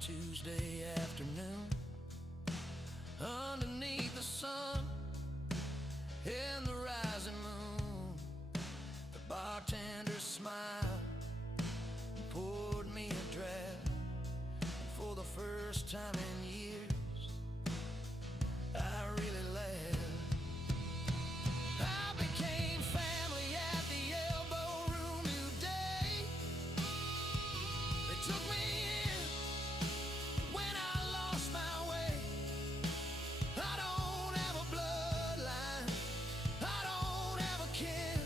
Tuesday afternoon, underneath the sun and the rising moon, the bartender smiled and poured me a draft. And for the first time in years, I really laughed. I became family at the Elbo Room today. They took me in when I lost my way. I don't have a bloodline, I don't have a kin,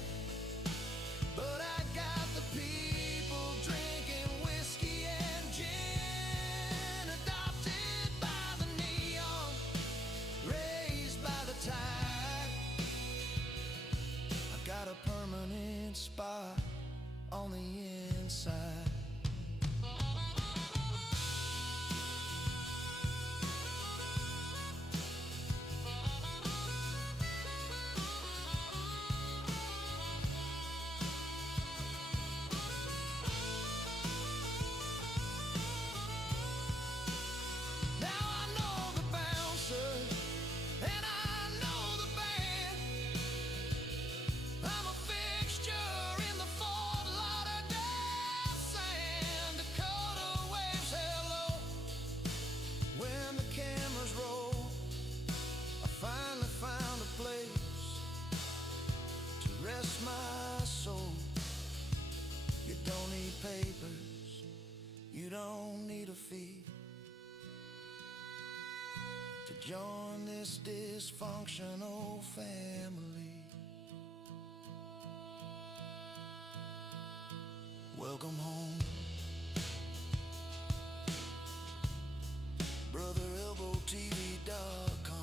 but I got the people drinking whiskey and gin, adopted by the neon, raised by the tide. I got a permanent spot on the inside. Rest my soul. You don't need papers, you don't need a fee to join this dysfunctional family. Welcome home, brother. ElboTV.com.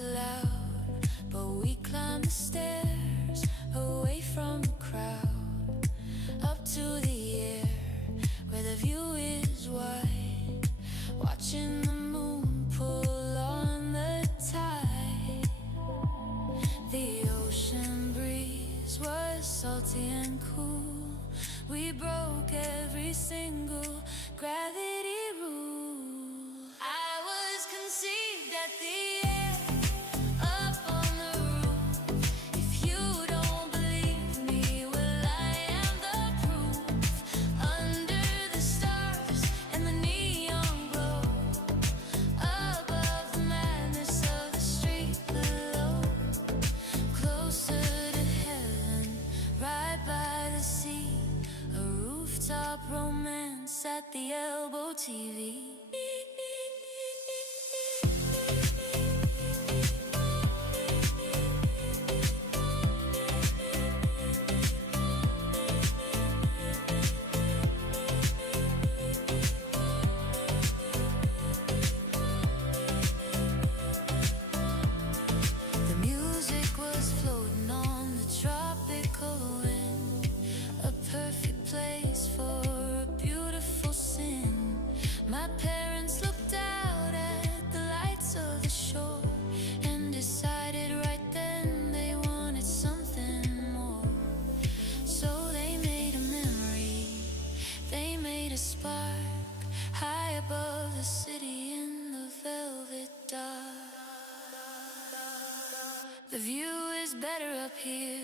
Loud, but we climbed the stairs away from the crowd, up to the air where the view is wide, watching the moon pull on the tide. The ocean breeze was salty and cool. We broke every single gravity rule. I was conceived at the romance at the Elbo TV. The music was floating on the tropical wind, a perfect place for my parents looked out at the lights of the shore and decided right then they wanted something more. So they made a memory, they made a spark, high above the city in the velvet dark. The view is better up here.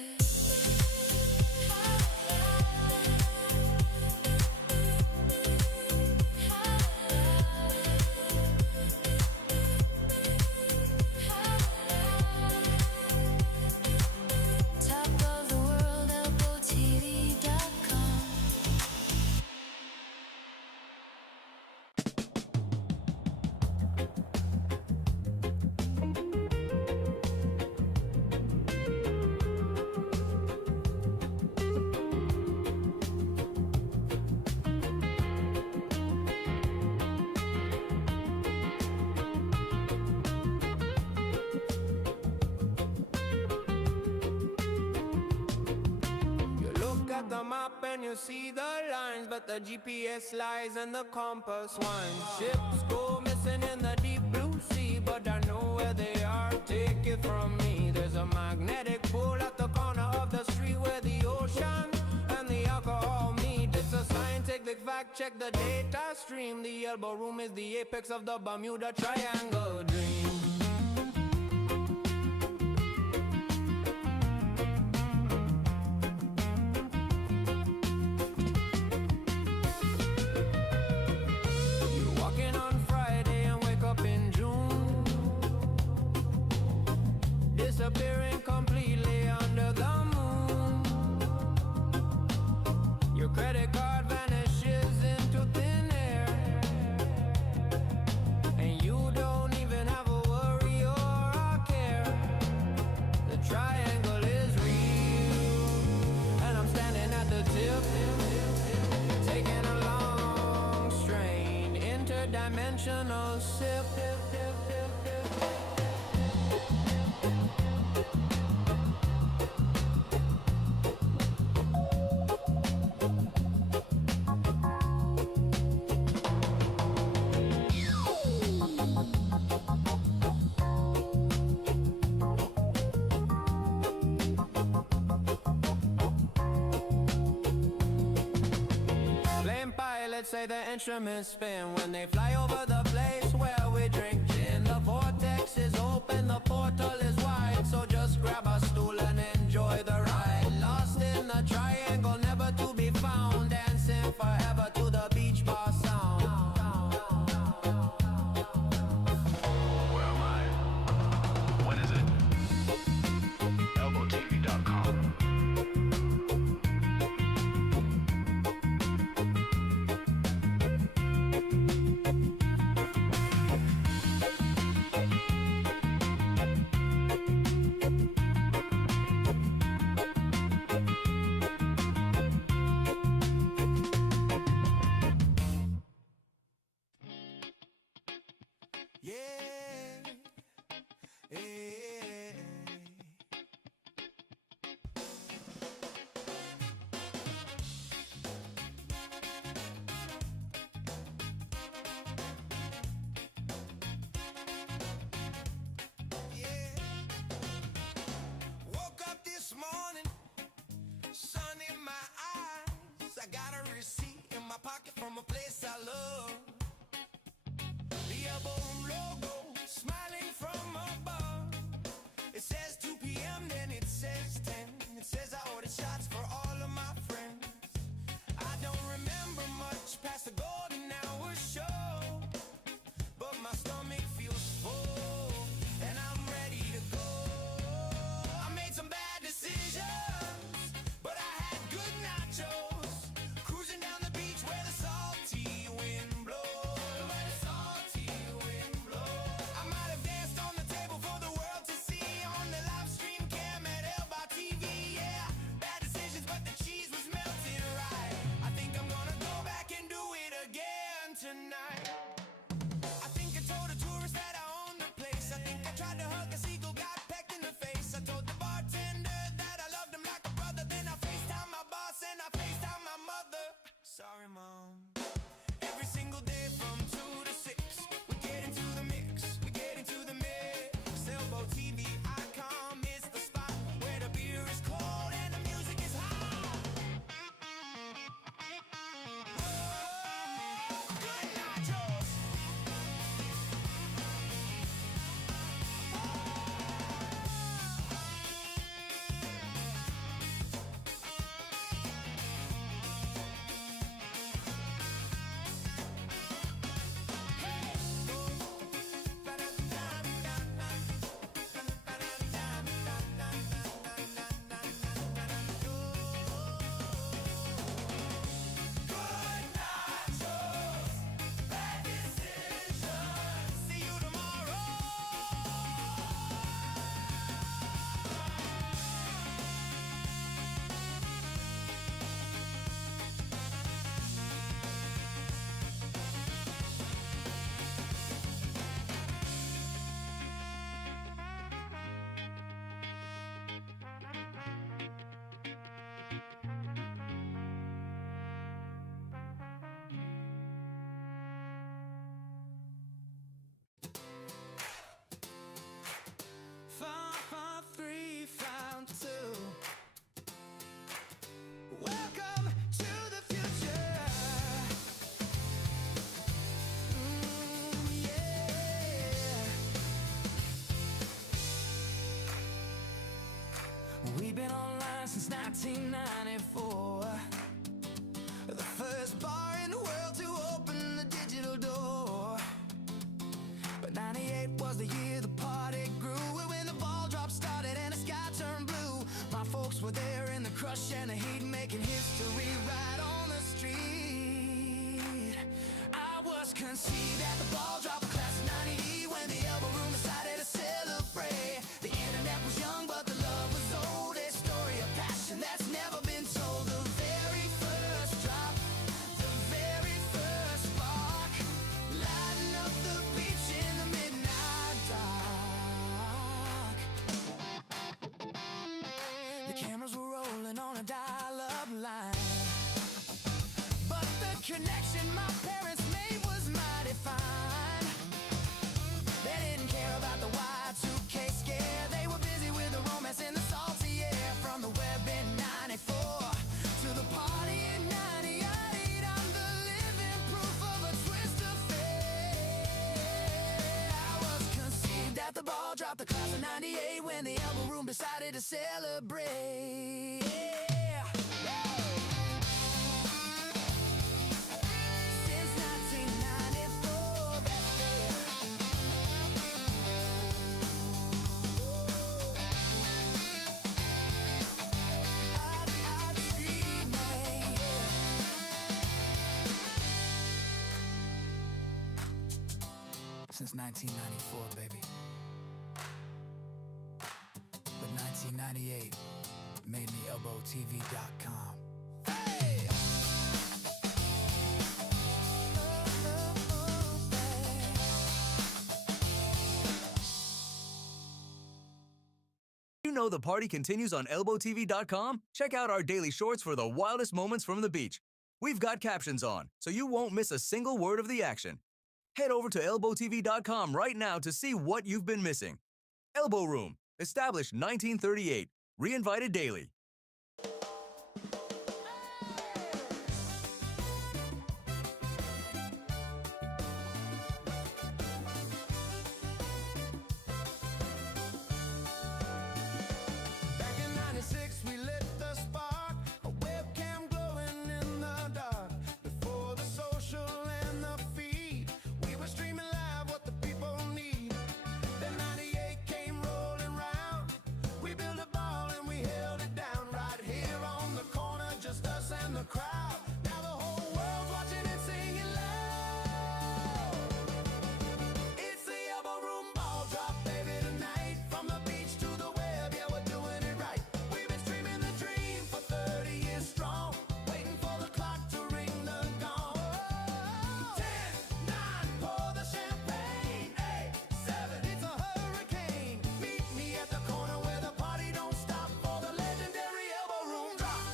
at the map and you see the lines, but the GPS lies and the compass winds. Ships go missing in the deep blue sea, but I know where they are, take it from me. There's a magnetic pull at the corner of the street where the ocean and the alcohol meet. It's a scientific fact, check the data stream. The Elbo Room is the apex of the Bermuda Triangle dream. You're walking on Friday and wake up in June, disappearing completely under the moon. Your credit card vanishes into thin air, and you don't even have a worry or a care. The triangle is real, and I'm standing at the tip, taking a long, strained, interdimensional sip. Plane pilots say the instruments spin when they fly over the place where we drink gin. The vortex is open, the portal is wide, so just grab a stool and enjoy the ride. Lost in the triangle, never to be found, dancing forever to the beach bar sound. Where am I? When is it? ElboTV.com. Yeah, yeah. Woke up this morning, sun in my eyes. I got a receipt in my pocket from a place I love. The Elbo Room logo, smiling from above. It says 2 p.m., then it says 10. It says I ordered shots for all of my friends. I don't remember much past the golden hour show, but my stomach feels full, and I'm ready to go. I made some bad decisions, but I had good nachos. Cruising down the beach where the salty wind blows. I might have danced on the table for the world to see on the live stream cam at ElboTV. Yeah, bad decisions, but the cheese was melting right. I think I'm gonna go back and do it again tonight. I think I told a tourist that I own the place. We've been online since 1994. The first bar in the world to open the digital door. But 98 was the year the party grew. When the ball drop started and the sky turned blue. My folks were there in the crush and the heat, making history right on the street. I was conceived at the ball drop of class of 90 when the Elbo Room decided to celebrate. The internet was young but the love was old. A story of passion that's never been told. The very first drop, the very first spark, lighting up the beach in the midnight dark. The cameras were rolling on a dial-up line, but the connection my parents made was mighty fine. They didn't care about the Y2K scare. They were busy with the romance in the salty air. From the web in 94 to the party in 98, I'm the living proof of a twist of fate. I was conceived at the ball drop, the class of 98, when the Elbo Room decided to celebrate. Yeah. Since 1994, that's it. I'd see me, since 1994, baby. But 1998 made me ElboTV.com. Hey! You know the party continues on ElboTV.com? Check out our daily shorts for the wildest moments from the beach. We've got captions on, so you won't miss a single word of the action. Head over to ElboTV.com right now to see what you've been missing. Elbo Room, established 1938, reinvited daily. Back in 96, we lit the spark, a webcam glowing in the dark. Before the social and the feed, we were streaming live what the people need. Then 98 came rolling round. We built a ball and we held it down right here on the corner, just us and the crowd. Now the whole world's watching and singing loud. It's the Elbo Room ball drop, baby, tonight. From the beach to the web, yeah, we're doing it right. We've been streaming the dream for 30 years strong, waiting for the clock to ring the gong. 10, 9, pour the champagne. 8, 7, it's a hurricane. Meet me at the corner where the party don't stop for the legendary Elbo Room drop.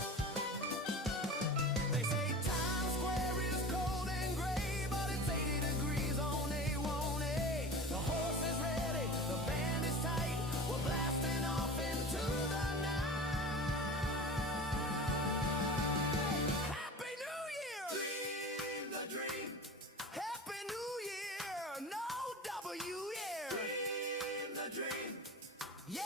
They say Times Square is cold and gray, but it's 80 degrees on A1A. The horse is ready, the band is tight. We're blasting off into the night. Happy New Year! Dream the dream. Happy New Year! No W year! Dream the dream. Yeah!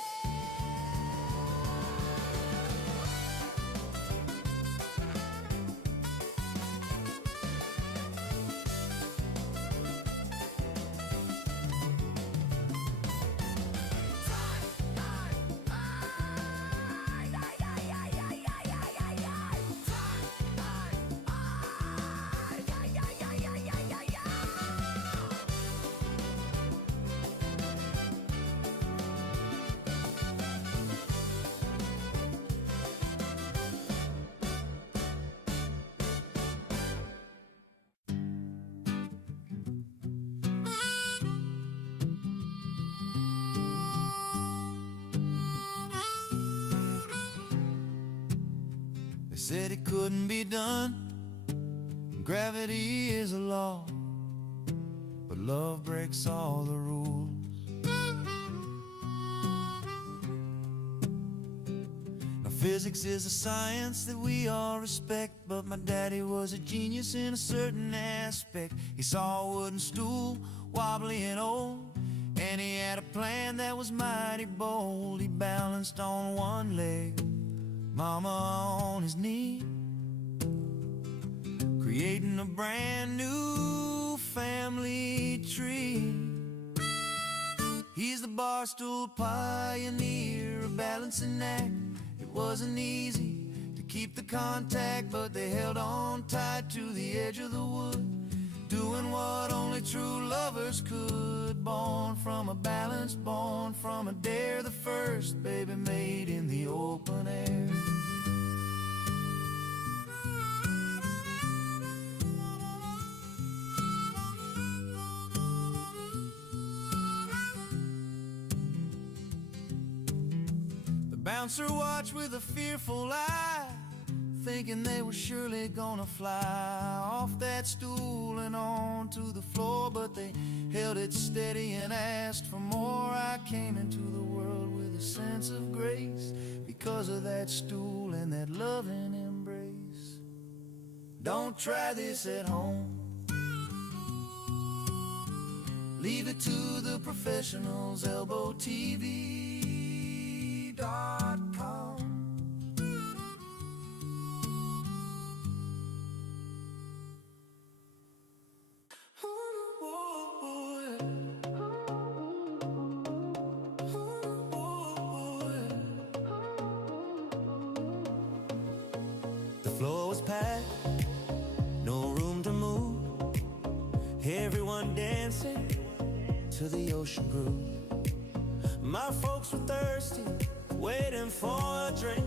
They said it couldn't be done. Gravity is a law, but love breaks all the rules. Now physics is a science that we all respect, but my daddy was a genius in a certain aspect. He saw a wooden stool, wobbly and old, And he had a plan that was mighty bold. He balanced on one leg, mama on his knee, creating a brand new family tree. He's the barstool pioneer, a balancing act. It wasn't easy to keep the contact, but they held on tight to the edge of the wood, doing what only true lovers could. Born from a balance, born from a dare, the first baby made in the open air. The bouncer watched with a fearful eye, thinking they were surely gonna fly off that stool and onto the floor, but they held it steady and asked for more. I came into the world with a sense of grace because of that stool and that loving embrace. Don't try this at home. Leave it to the professionals. ElboTV.com. The floor was packed, no room to move. Everyone dancing to the ocean groove. My folks were thirsty, waiting for a drink,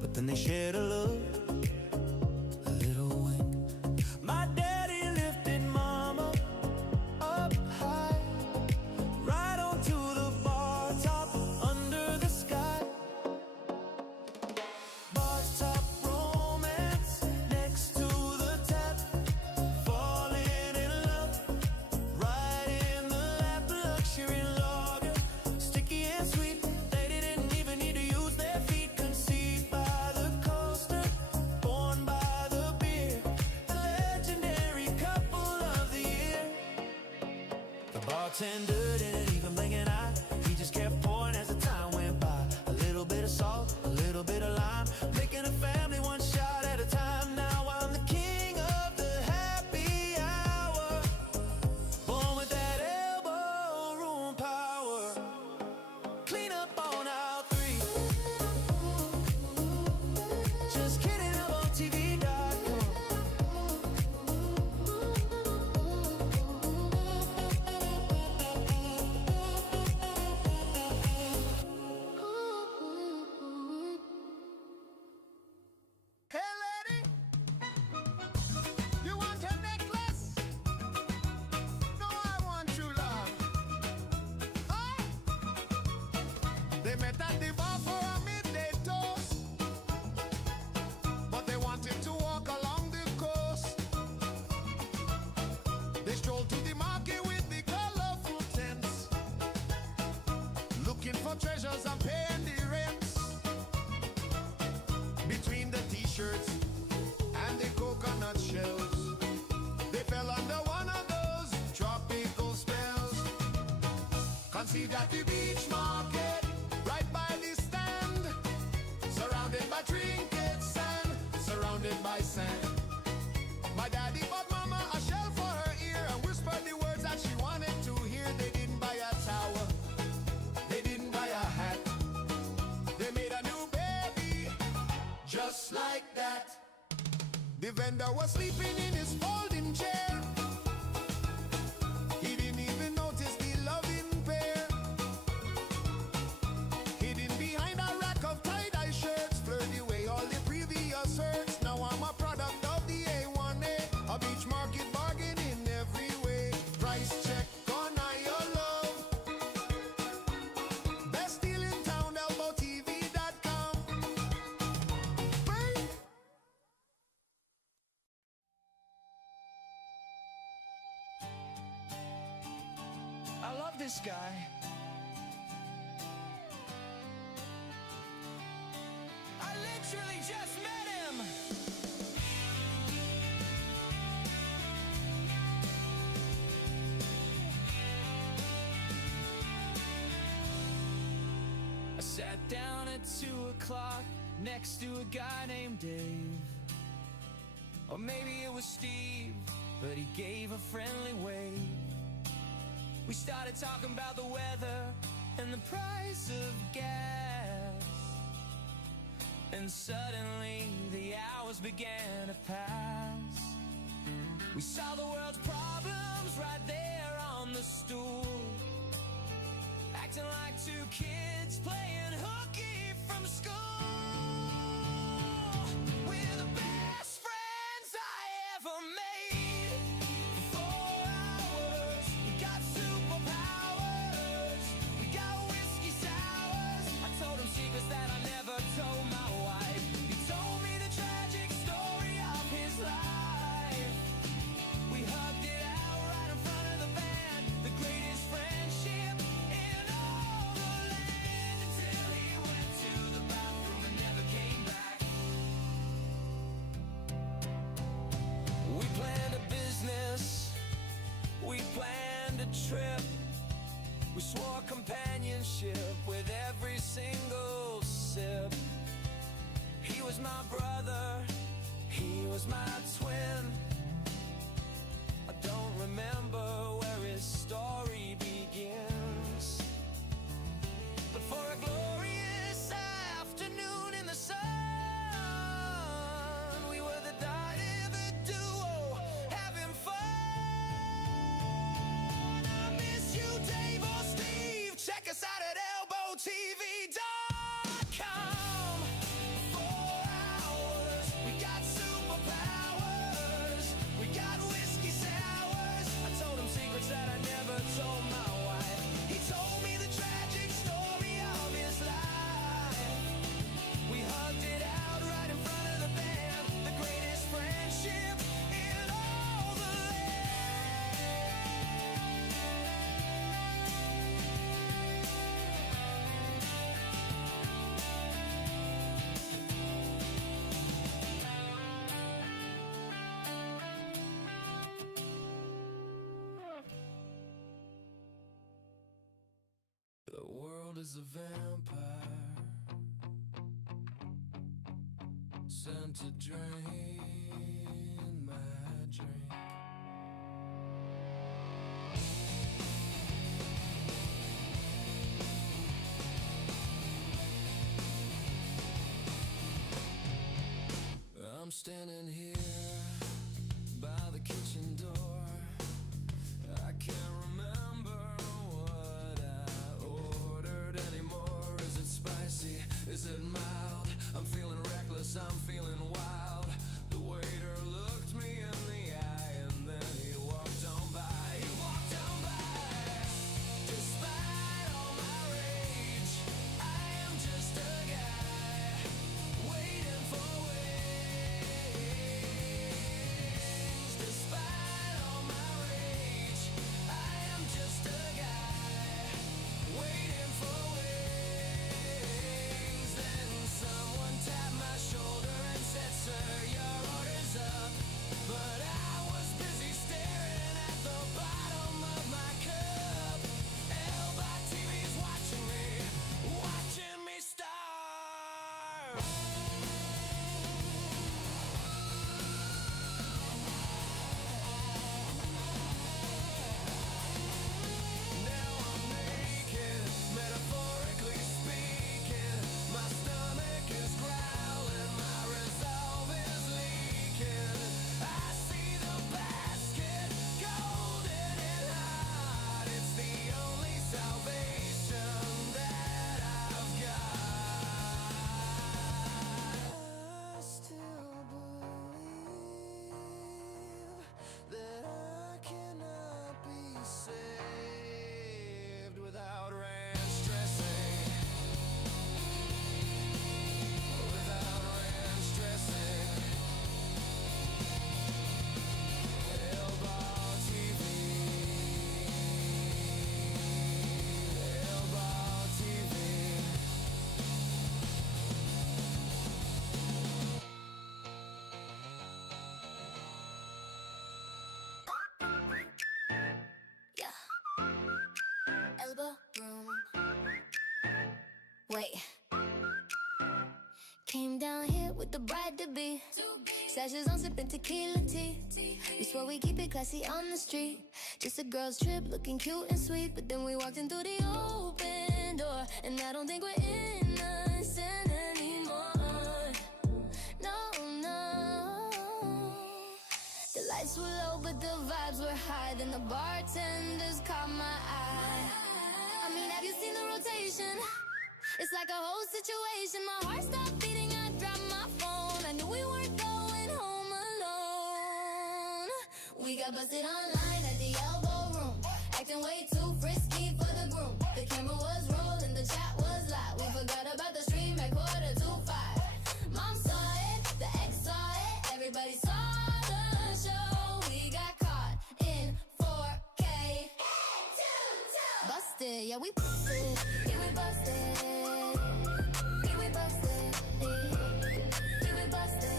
but then they shared a look, a little wink. My daddy lifted mama up high, right onto the bar top, under the sky. Bar top romance, next to the tap, falling in love, right in the lap. Luxury lager, sticky and sweet. They didn't even need to use their feet. Conceived by the coaster, born by the beer, a legendary couple of the year. The bartender didn't even blink an eye. He just kept pouring as the time went by. A little bit of salt, a little bit of lime, making a family one shot at a time. Now I'm the king of the happy hour, born with that elbow room power. Clean up on aisle 3. Just kidding, ElboTV.com. Hey lady, you want a necklace? No, I want true love. Oh! They met at the bar for a midday toast, but they wanted to walk along the coast. They strolled to the market with the colorful tents, looking for treasures and paying the rents. Between the t-shirts and the coconut shells, they fell under one of those tropical spells. Conceived at the beach market, right by the stand, surrounded by trinkets and surrounded by sand. My daddy bought mama a shell for her ear and whispered the words that she wanted to hear. They didn't buy a towel, they didn't buy a hat, they made a new baby just like that. The vendor was sleeping in his folding chair. He didn't even notice the loving pair, hidden behind a rack of tie-dye shirts, blurred away all the previous hurts. Now I'm a product of the A1A, a beach market bargain in every way. Price check on your love, best deal in town, ElboTV.com. Bye. I love this guy. I literally just met him. Sat down at 2 o'clock next to a guy named Dave. Or maybe it was Steve, but he gave a friendly wave. We started talking about the weather and the price of gas. And suddenly the hours began to pass. We saw the world's problems right there on the stool, acting like two kids playing hooky from school. We're the best friends I ever made. For 4 hours, we got superpowers. We got whiskey sours. I told him secrets that I never told my wife. He told me the tragic story of his life. We hugged it out right in front of the band. The greatest friendship in all the land, until he went to the bathroom and never came back. We planned a business, we planned a trip. We swore companionship with every single sip. He was my brother, he was my twin. I don't remember where his story begins, but for a glorious afternoon in the sun, we were the dynamic duo having fun. I miss you, Dave or Steve. Check us out at ElboTV.com. 4 hours, we got superpowers. We got whiskey sours. I told him secrets that I never told my wife. He told me the tragic story of his life. We hugged it out right in front of the band. The greatest friendship in all the The world is a vampire sent to drain my drink. I'm standing here by the kitchen door. I can't remember what I ordered anymore. Is it spicy? Is it mild? I'm feeling reckless, I'm feeling wild. The waiter looked me in the eye and then he walked on by. He walked on by. Despite all my rage, I am just a guy waiting for wings. Despite all my rage, I am just a guy waiting for wings. Then someone tapped my shoulder and said, "Sir, Wait. Came down here with the bride to be. Sashes on, sipping tequila tea. We swore we keep it classy on the street. Just a girl's trip, looking cute and sweet. But then we walked in through the open door, and I don't think we're innocent anymore. No. The lights were low, but the vibes were high. Then the bartenders caught my eye. I mean, have you seen the rotation? It's like a whole situation. My heart stopped beating, I dropped my phone. I knew we weren't going home alone. We got busted online at the Elbo Room, acting way too frisky for the groom. The camera was rolling, the chat was live. We forgot about the stream at 4:45. Mom saw it, the ex saw it, everybody saw the show. We got caught in 4K. Busted, yeah, we busted. Yeah, we busted. Yeah, we busted. Yeah, we busted.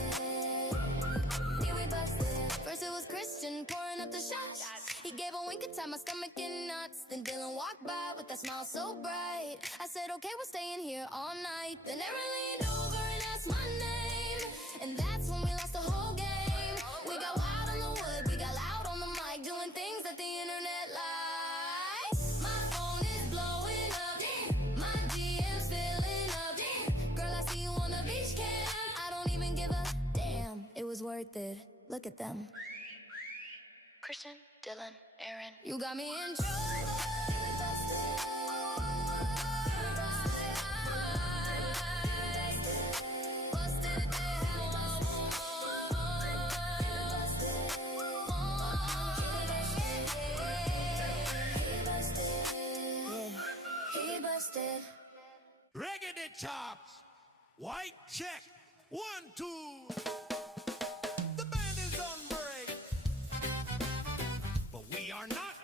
Yeah, we busted. First it was Christian pouring up the shots. He gave a wink and tied my stomach in knots. Then Dylan walked by with that smile so bright. I said, okay, we're staying here all night. Then Aaron leaned over and asked my name, and that's when we lost the whole game. We got wild on the wood, we got loud on the mic, doing things that the internet likes. My phone is blowing up, my DM's filling up. Girl, I see you on the beach cam. I don't even give a damn. It was worth it. Look at them. Christian, Dylan, Aaron. You got me in trouble. Busted down. He busted. Reggae chops. White check. 1, 2. The band is on break, but we are not.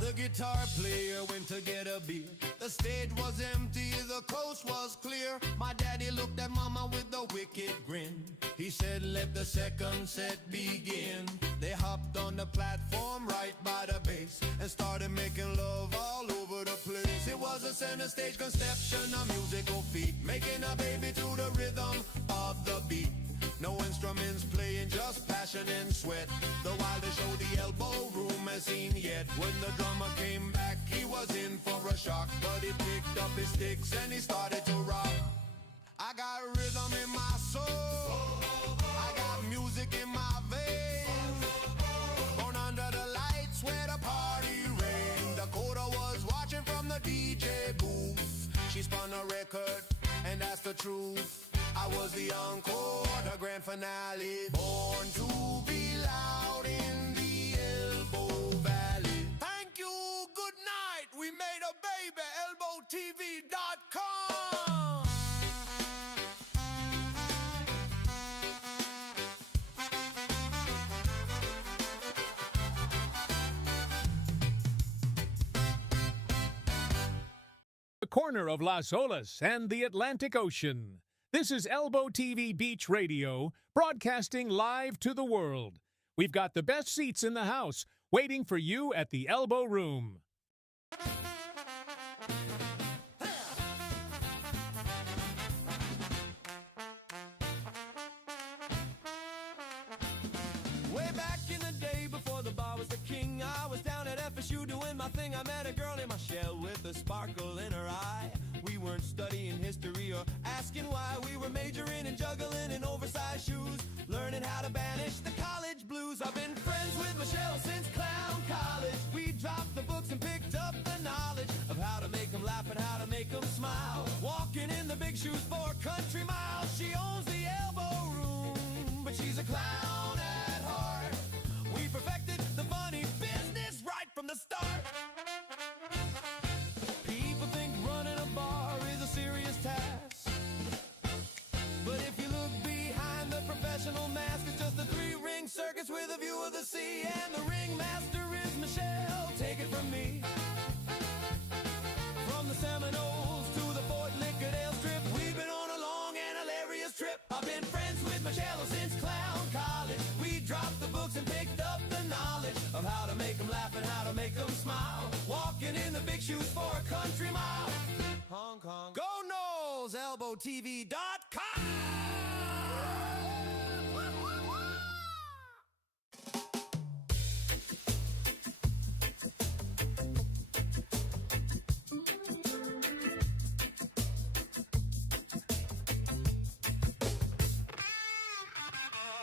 The guitar player went to get a beer. The stage was empty, the coast was clear. My daddy looked at mama with a wicked grin. He said, let the second set begin. They hopped on the platform right by the bass and started making love all over the place. It was a center stage conception, a musical feat, making a baby to the rhythm of the beat. No instruments playing, just passion and sweat. The wildest show the Elbo Room has seen yet. When the drummer came back, he was in for a shock, but he picked up his sticks and he started to rock. I got rhythm in my soul, I got music in my veins. Born under the lights where the party reigned. Dakota was watching from the DJ booth. She spun a record, and that's the truth. I was the encore, the grand finale. Born to be loud in the Elbo Valley. Thank you, good night. We made a baby, ElboTV.com. The corner of Las Olas and the Atlantic Ocean. This is ElboTV Beach Radio, broadcasting live to the world. We've got the best seats in the house, waiting for you at the Elbo Room. Way back in the day before the bar was the king, I was down at FSU doing my thing. I met a girl in my shell with a sparkle in her eye. We weren't studying history or asking why. We were majoring in juggling in oversized shoes, learning how to banish the college blues. I've been friends with Michelle since clown college. We dropped the books and picked up the knowledge of how to make them laugh and how to make them smile. Walking in the big shoes for country miles. She owns the Elbo Room, but she's a clown at heart. We perfected the funny business right from the start. People think running a bar is a serious task, but if you look behind the professional mask, it's just a 3-ring circus with a view of the sea. And the ringmaster is Michelle, take it from me. From the Seminoles to the Fort Lickerdale Strip, we've been on a long and hilarious trip. I've been friends with Michelle since clown college. ElboTV.com.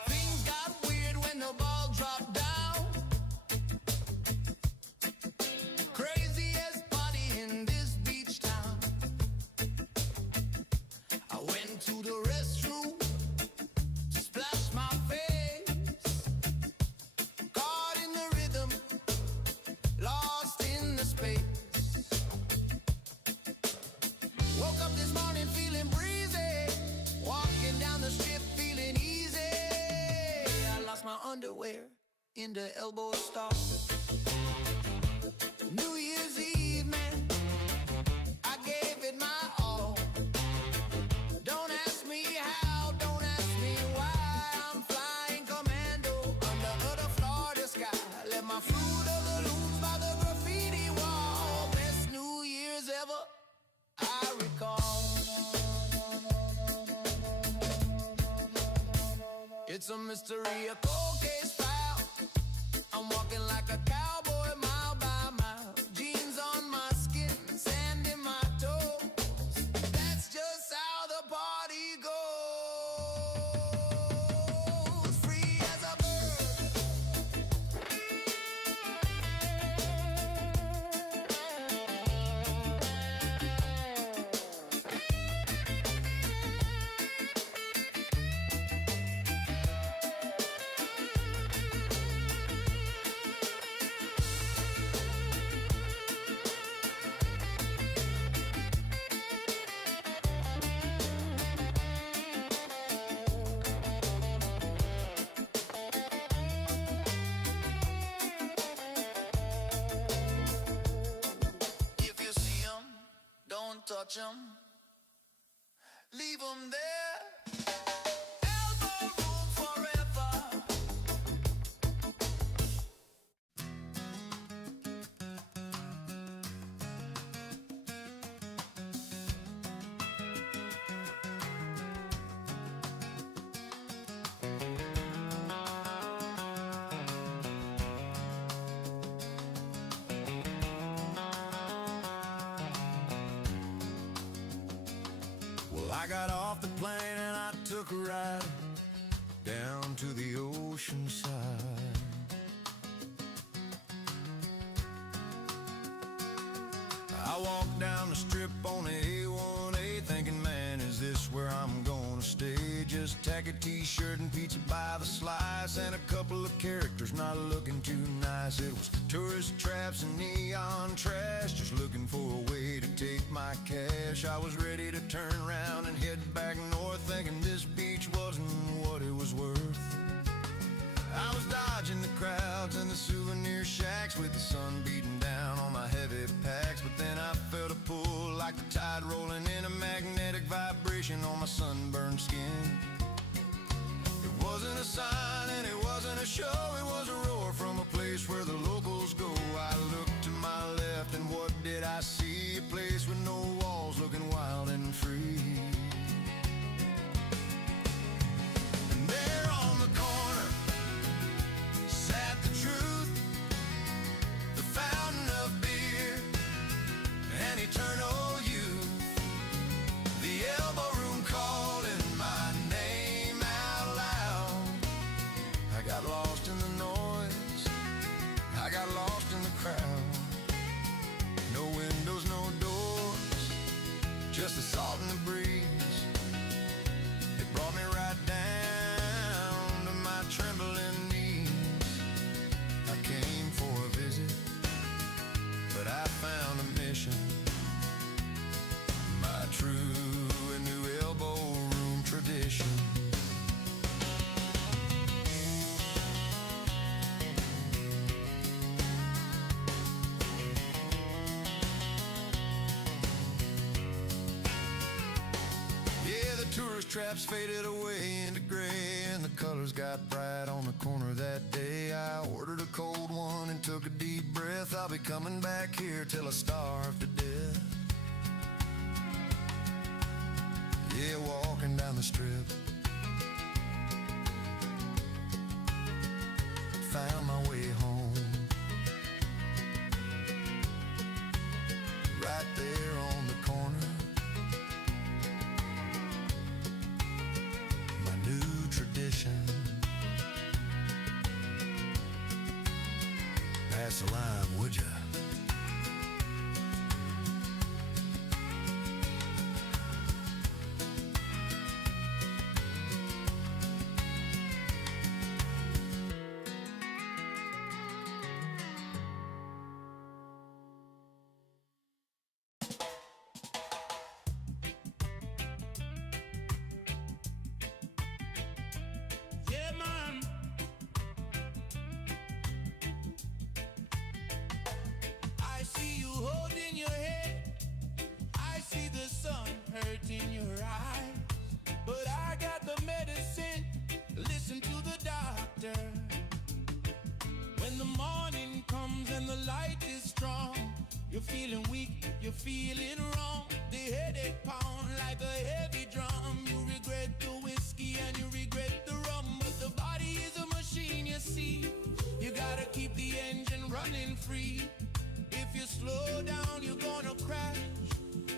Things got weird when the ball dropped down. Craziest party in this beach town. I went to the restroom to splash my face. Caught in the rhythm, lost in the space. Woke up this morning feeling breezy. Walking down the strip feeling easy. I lost my underwear in the elbow store. New Year's Eve, man, I gave it my all. Don't ask me how, don't ask me why. I'm flying commando under the Florida sky. Let my fruit of the loom by the graffiti wall. Best New Year's ever, I recall. It's a mystery, a cold case file. I'm walking like a cowboy mile by mile. Jeans on my skin, sand in my toes. That's just how the party goes. Free as a bird. If you see 'em, don't touch 'em. Leave 'em there. Elbow room forever. Well, I got off the plane and I took a ride down to the ocean side. I walked down the strip on the A1A thinking, man, is this where I'm gonna stay? Just tacky t-shirt and pizza by the slice and a couple of characters not looking too nice. It was tourist traps and neon trash, just looking for a way to take my cash. I was ready to turn around and head back north thinking this beach wasn't what it was worth. I was dodging the crowds and the souvenir shacks with the sun beating down on my heavy packs. But then I felt a pull like the tide rolling in, a magnetic vibration on my sunburned skin. It wasn't a sign and it wasn't a show, it was a roar from a place where the locals go. I looked to my left and what did I see? A place with no walls looking wild and free. And there on the corner sat the truth, the fountain of beer and eternal youth. The elbow room calling my name out loud. I got lost in the noise, I got lost in the crowd. No windows, no doors, just the salt and the breeze. It brought me right down to my trembling knees. I came for a visit, but I found a mission. My true and new elbow room tradition. Yeah, the tourist traps faded away into gray and the colors got bright on the corner that day. I ordered a cold one and took a deep breath. I'll be coming back here till I starve to death. Yeah, walking down the strip, found my way home. Right there on the corner, my new tradition. Pass the lime, would ya? Yeah, man. I see you holding your head. I see the sun hurting your eyes. But I got the medicine. Listen to the doctor. When the morning comes and the light is strong, you're feeling weak, you're feeling wrong. The headache pound like a heavy drum. You regret the whiskey and you regret the rum, but the body is a machine, you see. You gotta keep the engine running free. If you slow down, you're gonna crash.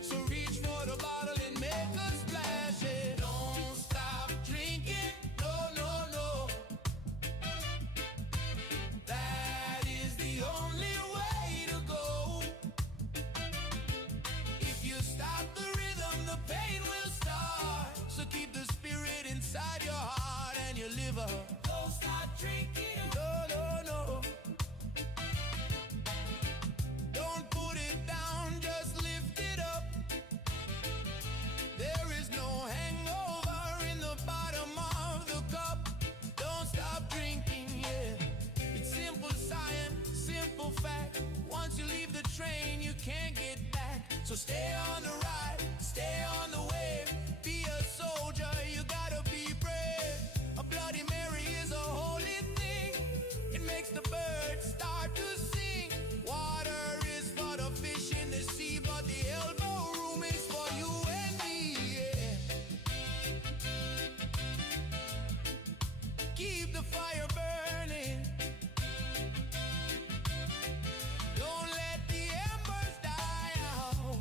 So reach for the bottle and make a splash. Yeah. Don't stop drinking, no, no, no. That is the only way to go. If you stop the rhythm, the pain will start. So keep the spirit inside your heart and your liver. Don't stop drinking, no, no, no. Don't put it down, just lift it up. There is no hangover in the bottom of the cup. Don't stop drinking, yeah. It's simple science, simple fact. Once you leave the train, you can't get back. So stay on the ride, stay on the wave. Be a soldier, you gotta be brave. A Bloody Mary is a holy thing. It makes the birds start to sing. Water is for the fish in the sea, but the elbow room is for you and me, yeah. Keep the fire burning. Don't let the embers die out.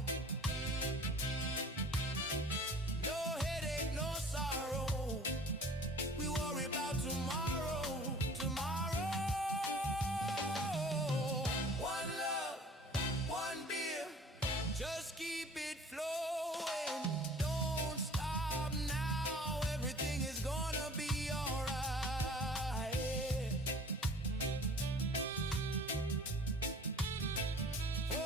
No headache, no sorrow. We worry about tomorrow, tomorrow. One love, one beer. Just keep it flowing. Don't stop now. Everything is gonna be alright. Oh.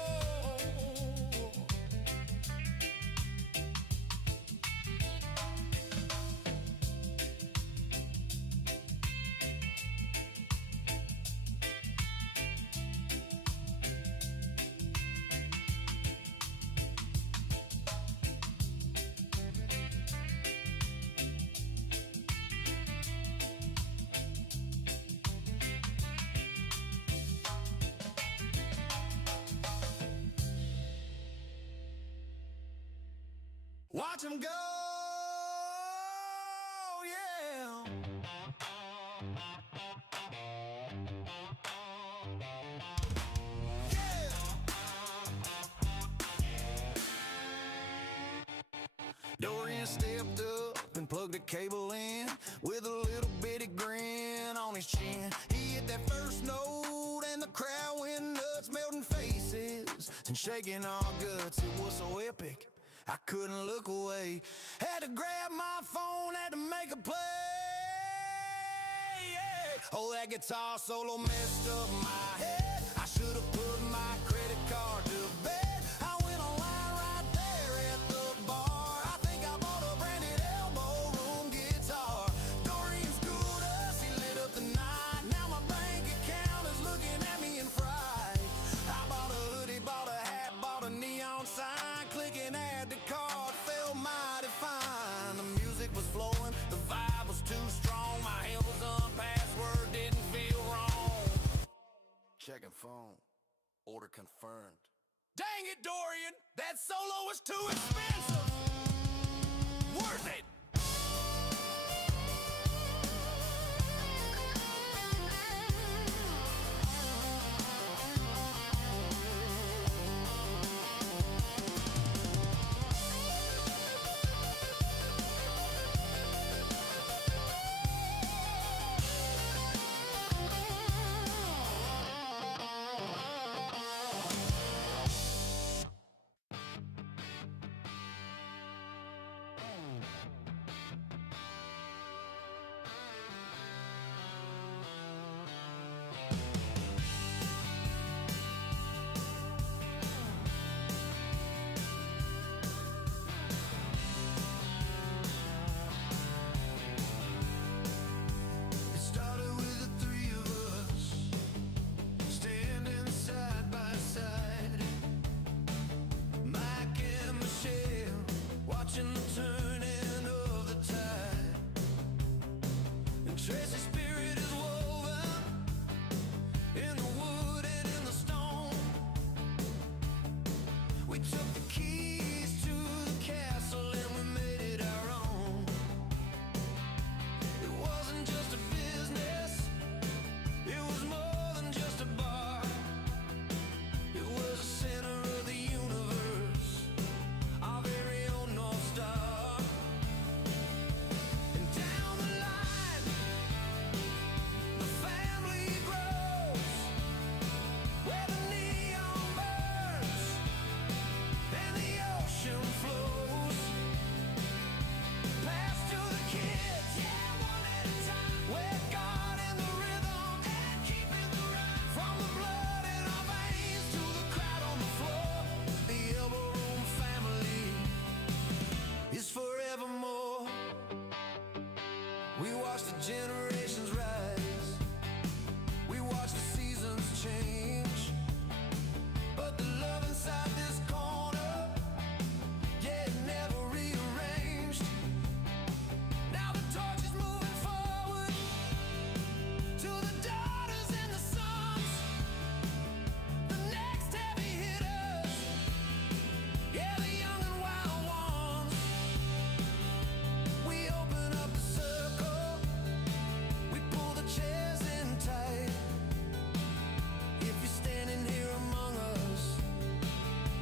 Watch 'em go, yeah. Yeah. Dorian stepped up and plugged a cable in with a little bitty grin on his chin. He hit that first note and the crowd went nuts, melting faces and shaking our guts. It was so epic, I couldn't look away. Had to grab my phone, had to make a play. Yeah. Oh, that guitar solo messed up my head. I should have put my credit card to bed. I went online right there at the bar. I think I bought a branded Elbo Room guitar. Dorian schooled us, he lit up the night. Now my bank account is looking at me in fright. I bought a hoodie, bought a hat, bought a neon sign. Clicking add to cart felt mighty fine. The music was flowing, the vibe was too strong. My head was on password, didn't feel wrong. Checking phone, order confirmed. Dang it, Dorian, that solo was too expensive. worth it. It started with the three of us standing side by side. Mike and Michelle watching the turning of the tide. And Tracy's spirit is woven in the wood and in the stone. We took the keys to the castle and we made it our own. It wasn't just a business, it was more than just a bar. It was the center of the universe, our very own North Star. And down the line, the family grows, where the neon burns and the ocean flows. Pass to the kids, yeah, one at a time. We're God in the rhythm and keeping the rhyme. From the blood in our veins to the crowd on the floor, the Elbo Room family is forevermore. We watch the generations rise, we watch the seasons change, but the love inside this corner, yeah, it never rearranged. Now the torch is moving forward to the daughters and the sons, the next heavy hitters, yeah, the young and wild ones. We open up the circle, we pull the chairs in tight. If you're standing here among us,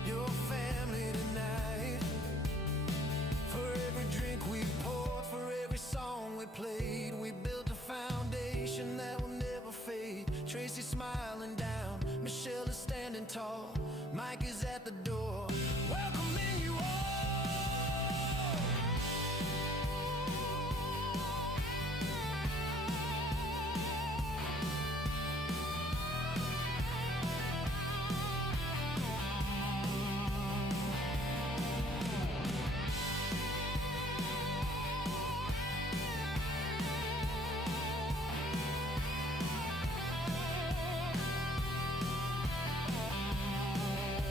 you're family tonight. For every drink we poured, for every song we played, we built a foundation that will never fade. Tracy smiling down, Michelle is standing tall, Mike is at the door, welcoming you all.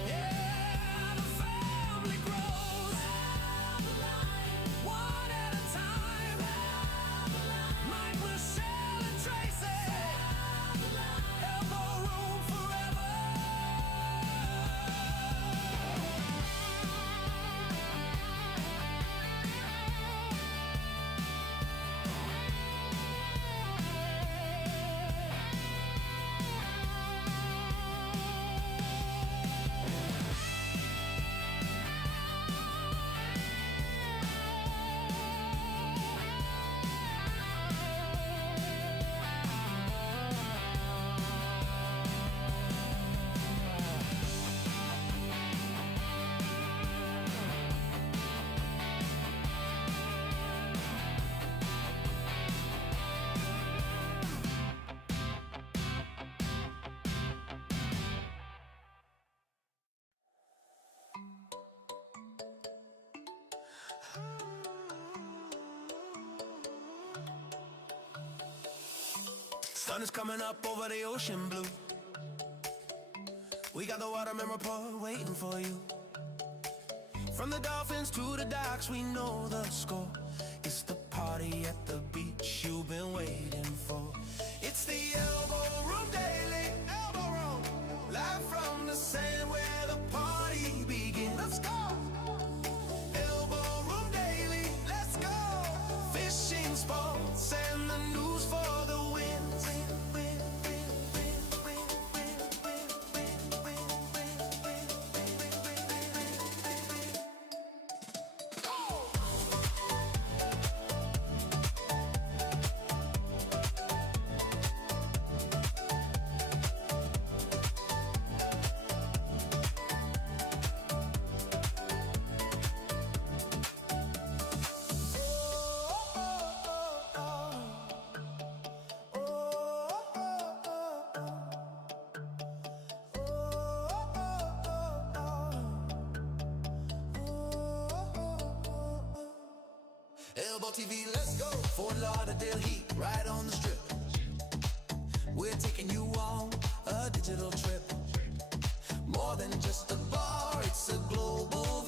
Yeah, the family grows, one at a time. Mike, Michelle, and Tracy, Elbo Room forever. Sun is coming up over the ocean blue. We got the waterman report waiting for you. From the dolphins to the docks, we know the score. It's the party at the beach you've been waiting for. It's the Elbo Room Daily, Elbo Room, live from the sand where the party begins. Let's go! Elbo Room Daily, let's Elbo TV, let's go. Fort Lauderdale heat, right on the strip. We're taking you on a digital trip. More than just a bar, it's a global